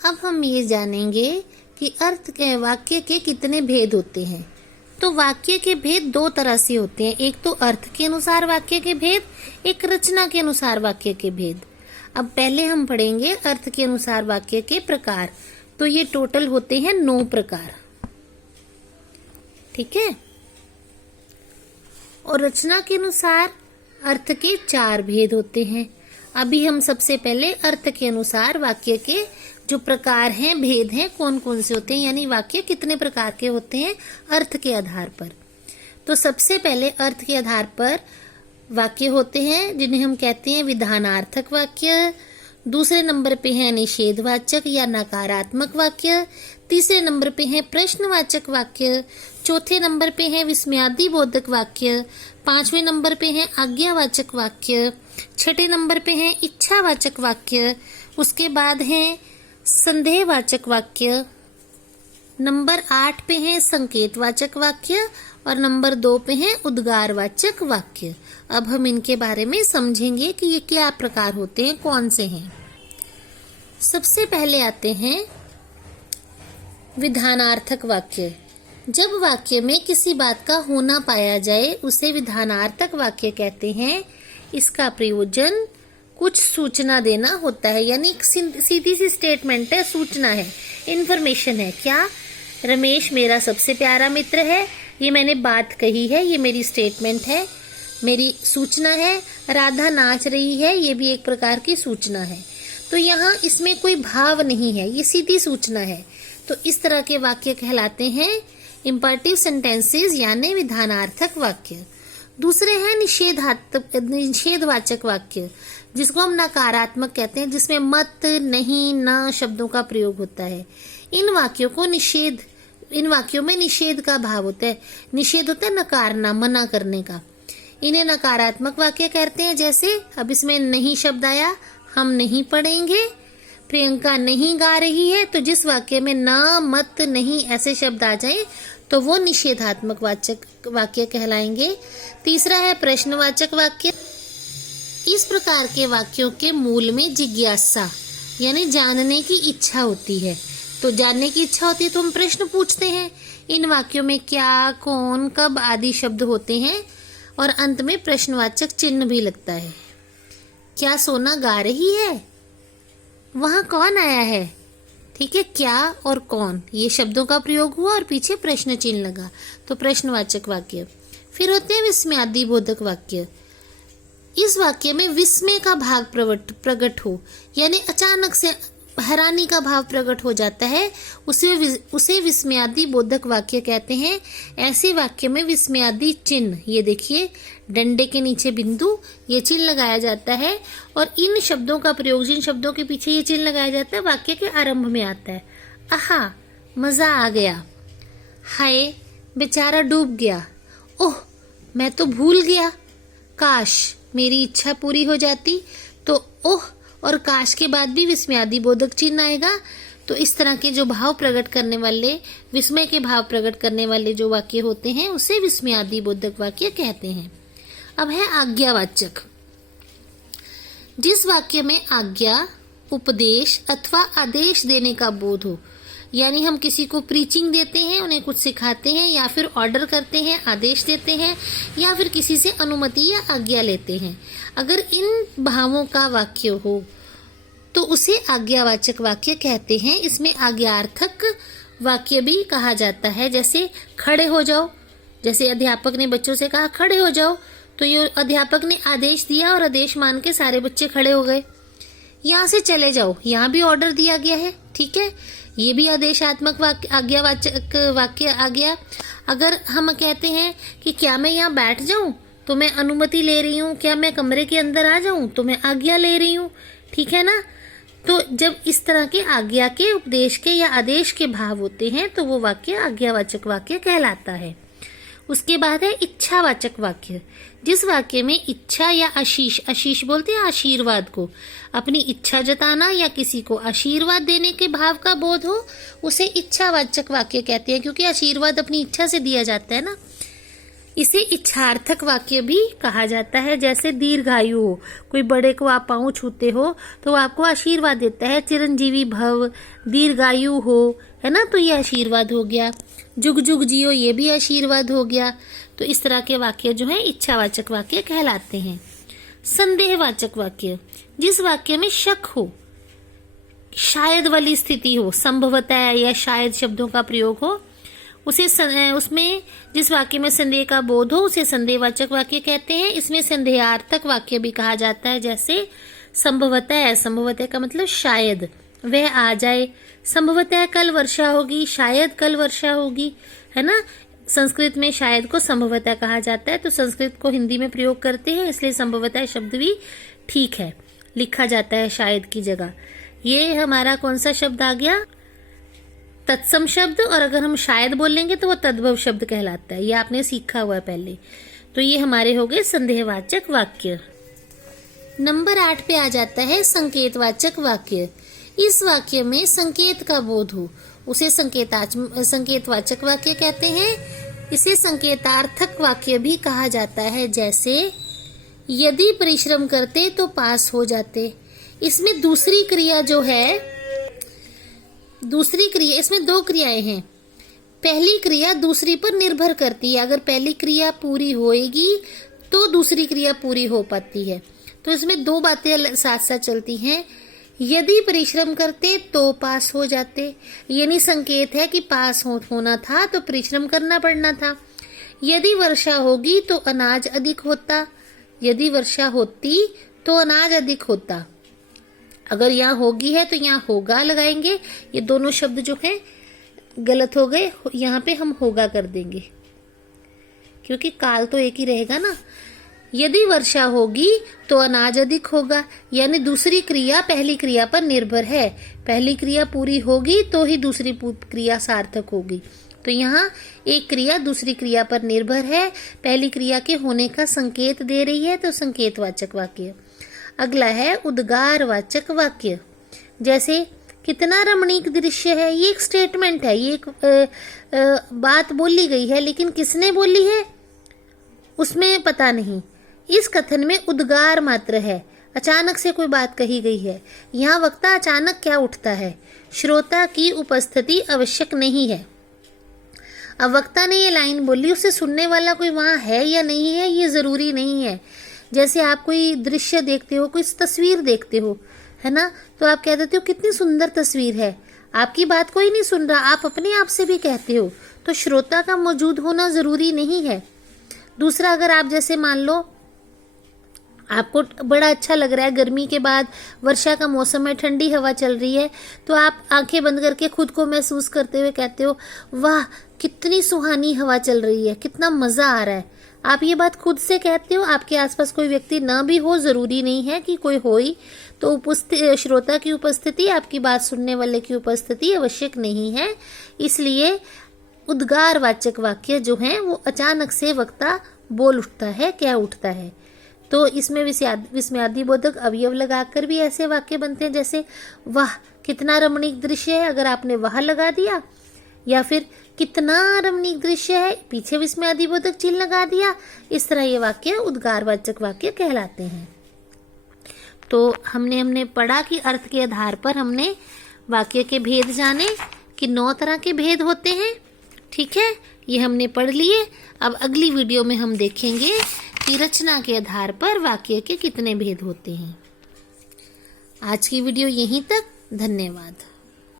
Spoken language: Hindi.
अब हम ये जानेंगे कि अर्थ के वाक्य के कितने भेद होते हैं। तो वाक्य के भेद दो तरह से होते हैं, एक तो अर्थ के अनुसार वाक्य के भेद, एक रचना के अनुसार वाक्य के भेद। अब पहले हम पढ़ेंगे अर्थ के अनुसार वाक्य के प्रकार। तो ये टोटल होते हैं 9 प्रकार, ठीक है। और रचना के अनुसार अर्थ के 4 भेद होते हैं। अभी हम सबसे पहले अर्थ के अनुसार वाक्य के जो प्रकार हैं, भेद हैं, कौन कौन से होते हैं, यानी वाक्य कितने प्रकार के होते हैं अर्थ के आधार पर। तो सबसे पहले अर्थ के आधार पर वाक्य होते हैं जिन्हें हम कहते हैं विधानार्थक वाक्य। दूसरे नंबर पे है निषेधवाचक या नकारात्मक वाक्य। तीसरे नंबर पे है प्रश्नवाचक वाक्य। चौथे नंबर पे है विस्मयादि बोधक वाक्य। पांचवें नंबर पे है आज्ञावाचक वाक्य। छठे नंबर पे है इच्छावाचक वाक्य। उसके बाद है संदेहवाचक वाक्य। नंबर 8 पे है संकेतवाचक वाक्य और नंबर 2 पे है उद्गारवाचक वाक्य। अब हम इनके बारे में समझेंगे कि ये क्या प्रकार होते हैं, कौन से हैं। सबसे पहले आते हैं विधानार्थक वाक्य। जब वाक्य में किसी बात का होना पाया जाए उसे विधानार्थक वाक्य कहते हैं। इसका प्रयोजन कुछ सूचना देना होता है, यानी एक सीधी सी स्टेटमेंट है, सूचना है, इन्फॉर्मेशन है। क्या? रमेश मेरा सबसे प्यारा मित्र है, ये मैंने बात कही है, ये मेरी स्टेटमेंट है, मेरी सूचना है। राधा नाच रही है, ये भी एक प्रकार की सूचना है। तो यहाँ इसमें कोई भाव नहीं है, ये सीधी सूचना है। तो इस तरह के वाक्य कहलाते हैं इम्परेटिव सेंटेंसेस यानी विधानार्थक वाक्य। दूसरे हैं निषेधवाचक वाक्य, जिसको हम नकारात्मक कहते हैं, जिसमें मत, नहीं, न शब्दों का प्रयोग होता है। इन वाक्यों में निषेध का भाव होता है। निषेध होता है नकारना, मना करने का। इन्हें नकारात्मक वाक्य कहते हैं। जैसे अब इसमें नहीं शब्द आया, हम नहीं पढ़ेंगे। प्रियंका नहीं गा रही है, तो जिस वाक्य में न, मत, नहीं ऐसे शब्द आ जाएं तो वो निषेधात्मक वाक्य कहलाएंगे। तीसरा है प्रश्नवाचक वाक्य। इस प्रकार के वाक्यों के मूल में जिज्ञासा यानी जानने की इच्छा होती है। तो जानने की इच्छा होती है तो हम प्रश्न पूछते हैं। इन वाक्यों में क्या, कौन, कब आदि शब्द होते हैं और अंत में प्रश्नवाचक चिन्ह भी लगता है। क्या सोना गा रही है? वहां कौन आया है? ठीक है, क्या और कौन ये शब्दों का प्रयोग हुआ और पीछे प्रश्न चिन्ह लगा, तो प्रश्नवाचक वाक्य। फिर होते हैं विस्मयादि बोधक वाक्य। इस वाक्य में विस्मय का भाव प्रकट हो, यानी अचानक से हैरानी का भाव प्रकट हो जाता है, उसे विस्मयादि बोधक वाक्य कहते हैं। ऐसे वाक्य में विस्मयादि चिन्ह, ये देखिए डंडे के नीचे बिंदु, ये चिन्ह लगाया जाता है और इन शब्दों का प्रयोग, जिन शब्दों के पीछे ये चिन्ह लगाया जाता है, वाक्य के आरंभ में आता है। आहा, मजा आ गया। हाय, बेचारा डूब गया। ओह, मैं तो भूल गया। काश मेरी इच्छा पूरी हो जाती। तो ओह और काश के बाद भी विस्मयादि बोधक चिन्ह आएगा। तो इस तरह के जो भाव प्रकट करने वाले, विस्मय के भाव प्रकट करने वाले जो वाक्य होते हैं उसे विस्मयादि बोधक वाक्य कहते हैं। अब है आज्ञावाचक। जिस वाक्य में आज्ञा, उपदेश अथवा आदेश देने का बोध हो, यानी हम किसी को प्रीचिंग देते हैं, उन्हें कुछ सिखाते हैं या फिर ऑर्डर करते हैं, आदेश देते हैं या फिर किसी से अनुमति या आज्ञा लेते हैं। अगर इन भावों का वाक्य हो तो उसे आज्ञावाचक वाक्य कहते हैं। इसमें आज्ञार्थक वाक्य भी कहा जाता है। जैसे खड़े हो जाओ, जैसे अध्यापक ने बच्चों से कहा खड़े हो जाओ, तो ये अध्यापक ने आदेश दिया और आदेश मान के सारे बच्चे खड़े हो गए। यहाँ से चले जाओ, यहाँ भी ऑर्डर दिया गया है, ठीक है, ये भी आदेशात्मक वाक्य, आज्ञावाचक वाक्य आ गया। अगर हम कहते हैं कि क्या मैं यहाँ बैठ जाऊं, तो मैं अनुमति ले रही हूँ। क्या मैं कमरे के अंदर आ जाऊं, तो मैं आज्ञा ले रही हूँ, ठीक है ना। तो जब इस तरह के आज्ञा के, उपदेश के या आदेश के भाव होते हैं तो वो वाक्य आज्ञावाचक वाक्य कहलाता है। उसके बाद है इच्छावाचक वाक्य। जिस वाक्य में इच्छा या आशीष बोलते हैं आशीर्वाद को, अपनी इच्छा जताना या किसी को आशीर्वाद देने के भाव का बोध हो, उसे इच्छावाचक वाक्य कहते हैं, क्योंकि आशीर्वाद अपनी इच्छा से दिया जाता है ना। इसे इच्छार्थक वाक्य भी कहा जाता है। जैसे दीर्घायु हो, कोई बड़े को आप पाँव छूते हो तो वो आपको आशीर्वाद देता है, चिरंजीवी भव, दीर्घायु हो, है ना, तो ये आशीर्वाद हो गया। जुग जुग जियो, ये भी आशीर्वाद हो गया। तो इस तरह के वाक्य जो है इच्छावाचक वाक्य कहलाते हैं। संदेहवाचक वाक्य, जिस वाक्य में शक हो, शायद वाली स्थिति हो, संभवतः या शायद शब्दों का प्रयोग हो, उसमें जिस वाक्य में संदेह का बोध हो उसे संदेहवाचक वाक्य कहते हैं। इसमें संदेहार्थक वाक्य भी कहा जाता है। जैसे संभवतः, संभवतः का मतलब शायद वह आ जाए, संभवतः कल वर्षा होगी, शायद कल वर्षा होगी, है ना। संस्कृत में शायद को संभवतः कहा जाता है, तो संस्कृत को हिंदी में प्रयोग करते हैं, इसलिए संभवतः शब्द भी ठीक है, लिखा जाता है शायद की जगह। ये हमारा कौन सा शब्द आ गया, तत्सम शब्द। और अगर हम शायद बोलेंगे तो वो तद्भव शब्द कहलाता है, ये आपने सीखा हुआ है पहले। तो ये हमारे हो गए संदेहवाचक वाक्य। नंबर 8 पे आ जाता है संकेतवाचक वाक्य। इस वाक्य में संकेत का बोध हो उसे संकेतवाचक वाक्य कहते हैं। इसे संकेतार्थक वाक्य भी कहा जाता है। जैसे यदि परिश्रम करते तो पास हो जाते। इसमें दूसरी क्रिया जो है, इसमें 2 क्रियाएं हैं। पहली क्रिया दूसरी पर निर्भर करती है, अगर पहली क्रिया पूरी होएगी तो दूसरी क्रिया पूरी हो पाती है। तो इसमें 2 बातें साथ साथ चलती हैं। यदि परिश्रम करते तो पास हो जाते, यानी संकेत है कि पास होना था तो परिश्रम करना पड़ना था। यदि वर्षा होगी तो अनाज अधिक होता, यदि वर्षा होती तो अनाज अधिक होता। अगर यहाँ होगी है तो यहाँ होगा लगाएंगे। ये दोनों शब्द जो हैं गलत हो गए, यहाँ पे हम होगा कर देंगे क्योंकि काल तो एक ही रहेगा ना। यदि वर्षा होगी तो अनाज अधिक होगा, यानी दूसरी क्रिया पहली क्रिया पर निर्भर है। पहली क्रिया पूरी होगी तो ही दूसरी क्रिया सार्थक होगी। तो यहाँ एक क्रिया दूसरी क्रिया पर निर्भर है, पहली क्रिया के होने का संकेत दे रही है, तो संकेतवाचक वाक्य। अगला है उद्गारवाचक वाक्य। जैसे कितना रमणीक दृश्य है, ये एक स्टेटमेंट है, ये एक बात बोली गई है, लेकिन किसने बोली है उसमें पता नहीं। इस कथन में उद्गार मात्र है, अचानक से कोई बात कही गई है। यहाँ वक्ता अचानक क्या उठता है, श्रोता की उपस्थिति आवश्यक नहीं है। अब वक्ता ने ये लाइन बोली, उसे सुनने वाला कोई वहाँ है या नहीं है ये जरूरी नहीं है। जैसे आप कोई दृश्य देखते हो, कोई तस्वीर देखते हो, है ना, तो आप कह देते हो कितनी सुंदर तस्वीर है, आपकी बात कोई नहीं सुन रहा, आप अपने आप से भी कहते हो, तो श्रोता का मौजूद होना जरूरी नहीं है। दूसरा, अगर आप जैसे मान लो आपको बड़ा अच्छा लग रहा है, गर्मी के बाद वर्षा का मौसम है, ठंडी हवा चल रही है, तो आप आंखें बंद करके खुद को महसूस करते हुए कहते हो वाह कितनी सुहानी हवा चल रही है, कितना मजा आ रहा है। आप ये बात खुद से कहते हो, आपके आसपास कोई व्यक्ति ना भी हो, जरूरी नहीं है कि कोई हो ही, तो श्रोता की उपस्थिति, आपकी बात सुनने वाले की उपस्थिति आवश्यक नहीं है। इसलिए उद्गारवाचक वाक्य जो है वो अचानक से वक्ता बोल उठता है, क्या उठता है। तो इसमें विस्मयादिबोधक अवयव लगाकर भी ऐसे वाक्य बनते हैं। जैसे वाह कितना रमणीक दृश्य है, अगर आपने वह लगा दिया, या फिर कितना रमणीक दृश्य है पीछे विस्मयादिबोधक चिन्ह लगा दिया, इस तरह ये वाक्य उद्गारवाचक वाक्य कहलाते हैं। तो हमने पढ़ा कि अर्थ के आधार पर हमने वाक्य के भेद जाने कि 9 तरह के भेद होते हैं। ठीक है, ये हमने पढ़ लिए। अब अगली वीडियो में हम देखेंगे कि रचना के आधार पर वाक्य के कितने भेद होते हैं। आज की वीडियो यहीं तक, धन्यवाद।